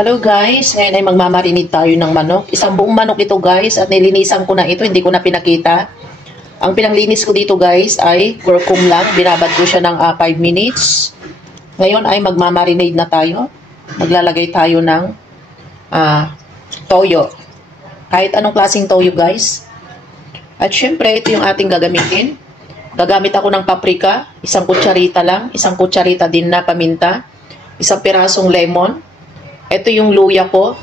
Hello guys, ngayon ay magmamarinate tayo ng manok. Isang buong manok ito guys at nilinisan ko na ito, hindi ko na pinakita. Ang pinanglinis ko dito guys ay curcum lang, binabad ko siya ng 5 minutes. Ngayon ay magmamarinate na tayo. Maglalagay tayo ng toyo. Kahit anong klaseng toyo guys. At syempre ito yung ating gagamitin. Gagamit ako ng paprika, isang kutsarita lang, isang kutsarita din na paminta, isang pirasong lemon. Ito yung luya ko,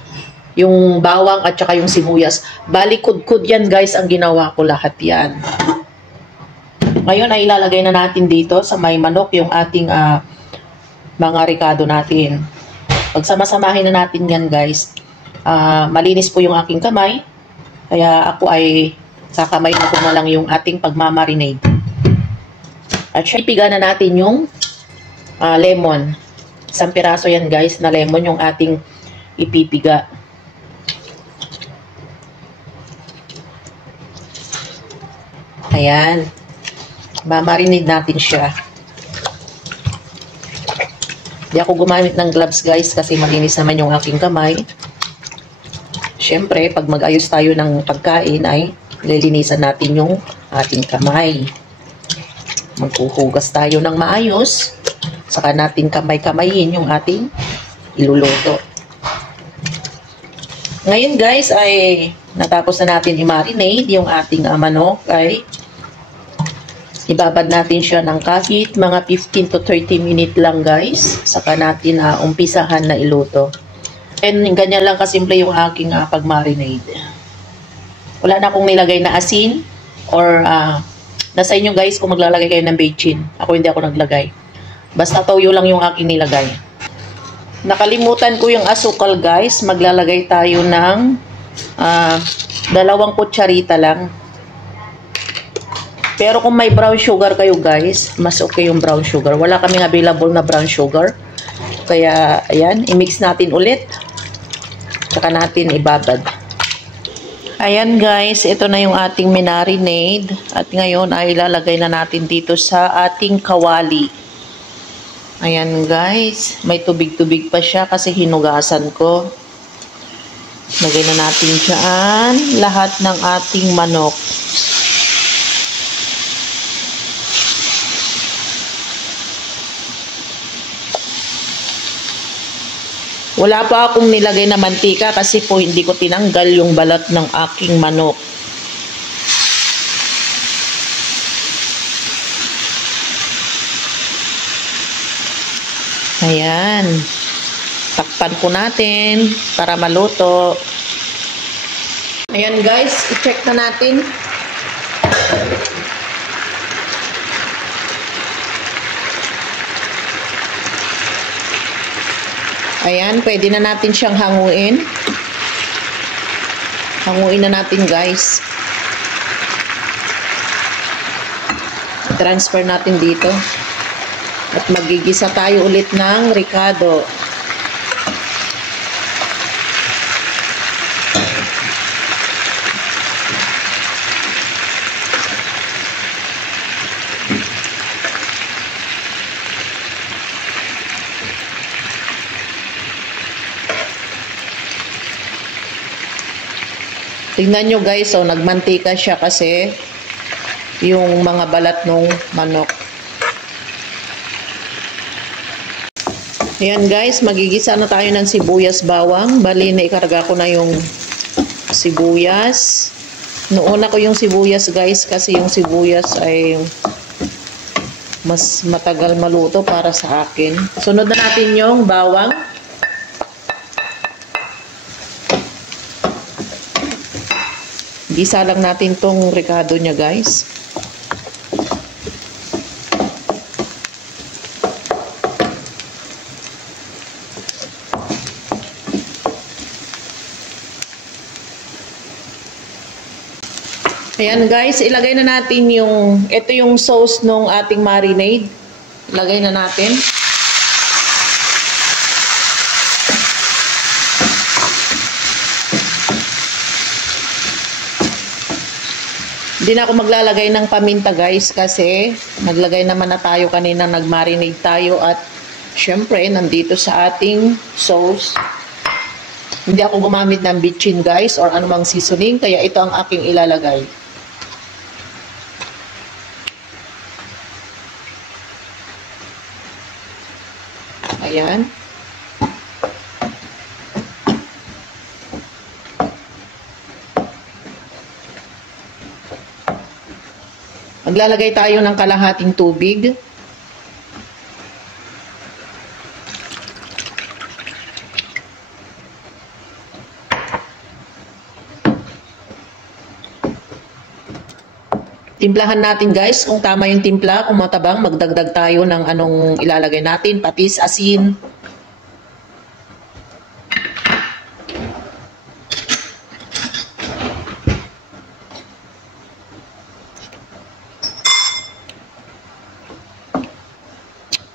yung bawang at saka yung sibuyas. Balikud-kud yan guys, ang ginawa ko lahat yan. Ngayon ay ilalagay na natin dito sa may manok yung ating mga ricado natin. Pagsama-samahin na natin yan guys. Malinis po yung aking kamay. Kaya ako ay kakamay na ko na lang yung ating pagmamarinade. At ipiga na natin yung lemon. Isang piraso yan guys na lemon yung ating ipipiga. Ayan. Mamarinate natin siya. Hindi ako gumamit ng gloves guys kasi malinis naman yung aking kamay. Siyempre, pag mag-ayos tayo ng pagkain ay lilinisan natin yung ating kamay. Maghuhugas tayo ng maayos. Saka natin kamay-kamayin yung ating iluluto. Ngayon guys ay natapos na natin i-marinate yung ating manok ay ibabad natin siya ng kahit mga 15 to 30 minutes lang guys. Saka natin umpisahan na iluto. And ganyan lang kasimple yung aking pag-marinate. Wala na akong nilagay na asin or nasa inyo guys kung maglalagay kayo ng bechin. Ako hindi ako naglagay. Basta toyo lang yung aking nilagay. Nakalimutan ko yung asukal guys. Maglalagay tayo ng 2 kutsarita lang. Pero kung may brown sugar kayo guys, mas okay yung brown sugar. Wala kaming available na brown sugar. Kaya ayan, i-mix natin ulit. Saka natin ibabad. Ayan guys, ito na yung ating minarinade. At ngayon ay ilalagay na natin dito sa ating kawali. Ayan guys, may tubig-tubig pa siya kasi hinugasan ko. Lagay na natin dyan lahat ng ating manok. Wala pa akong nilagay na mantika kasi po hindi ko tinanggal yung balat ng aking manok. Ayan. Takpan po natin para maluto. Ayan guys, i-check na natin. Ayan, pwede na natin siyang hanguin. Hanguin na natin guys. Transfer natin dito. At magigisa tayo ulit ng ricado. Tingnan nyo guys, so nagmantika siya kasi yung mga balat ng manok. Ayan guys, magigisa na tayo ng sibuyas bawang. Bali, naikarga ko na yung sibuyas. Noona ko yung sibuyas guys kasi yung sibuyas ay mas matagal maluto para sa akin. Sunod na natin yung bawang. Gisa lang natin tong ricado niya guys. Ayan guys, ilagay na natin ito yung sauce nung ating marinade. Ilagay na natin. Hindi na ako maglalagay ng paminta guys kasi naglagay naman na tayo kanina, nag-marinate tayo at syempre nandito sa ating sauce Hindi ako gumamit ng bitchin guys or anumang seasoning, kaya ito ang aking ilalagay. Ayan. Maglalagay tayo ng kalahating tubig. Timplahan natin guys kung tama yung timpla, kung matabang, magdagdag tayo ng anong ilalagay natin, patis, asin.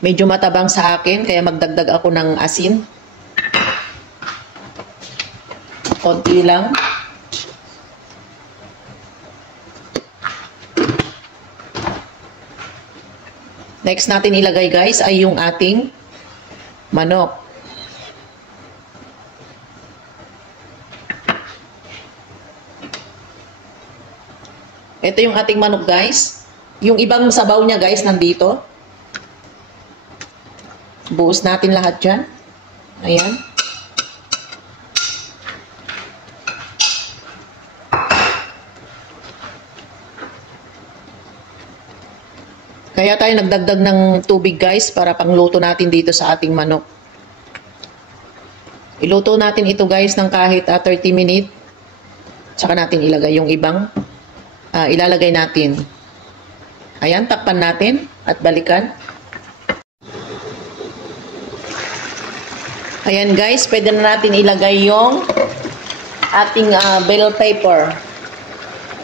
Medyo matabang sa akin, kaya magdagdag ako ng asin. Konti lang. Next natin ilagay guys ay yung ating manok. Ito yung ating manok guys. Yung ibang sabaw niya guys nandito. Buhos natin lahat dyan. Ayan. Kaya tayo nagdagdag ng tubig guys para pangluto natin dito sa ating manok. Iluto natin ito guys ng kahit 30 minutes. Tsaka natin ilagay yung ibang ilalagay natin. Ayan, takpan natin at balikan. Ayan guys, pwede na natin ilagay yung ating bell pepper.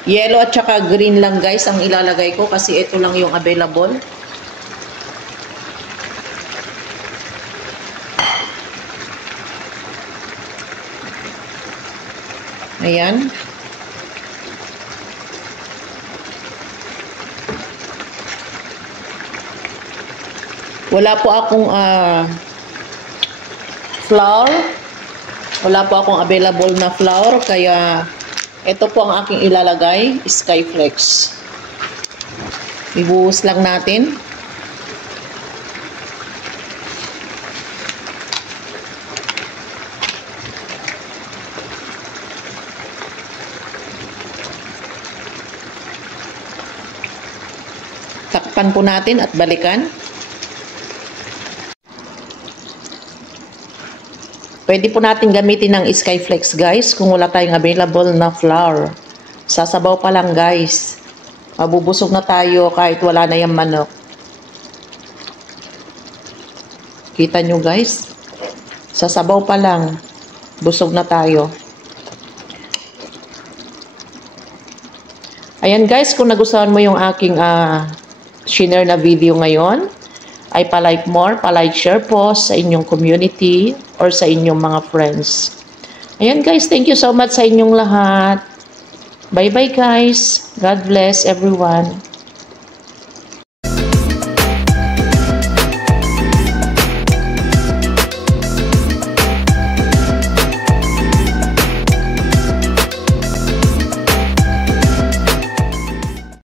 Yellow at saka green lang guys ang ilalagay ko kasi ito lang yung available. Ayan. Wala po akong flour. Wala po akong available na flour, kaya ito po ang aking ilalagay, Skyflex. Ibuhos lang natin. Takpan po natin at balikan. Pwede po natin gamitin ng Skyflex guys kung wala tayong available na flour. Sasabaw pa lang guys. Mabubusog na tayo kahit wala na yung manok. Kita nyo guys? Sasabaw pa lang. Busog na tayo. Ayan guys, kung nagustuhan mo yung aking share na video ngayon, ay pa-like more, pa-like share po sa inyong community or sa inyong mga friends. Ayan guys, thank you so much sa inyong lahat. Bye-bye guys. God bless everyone.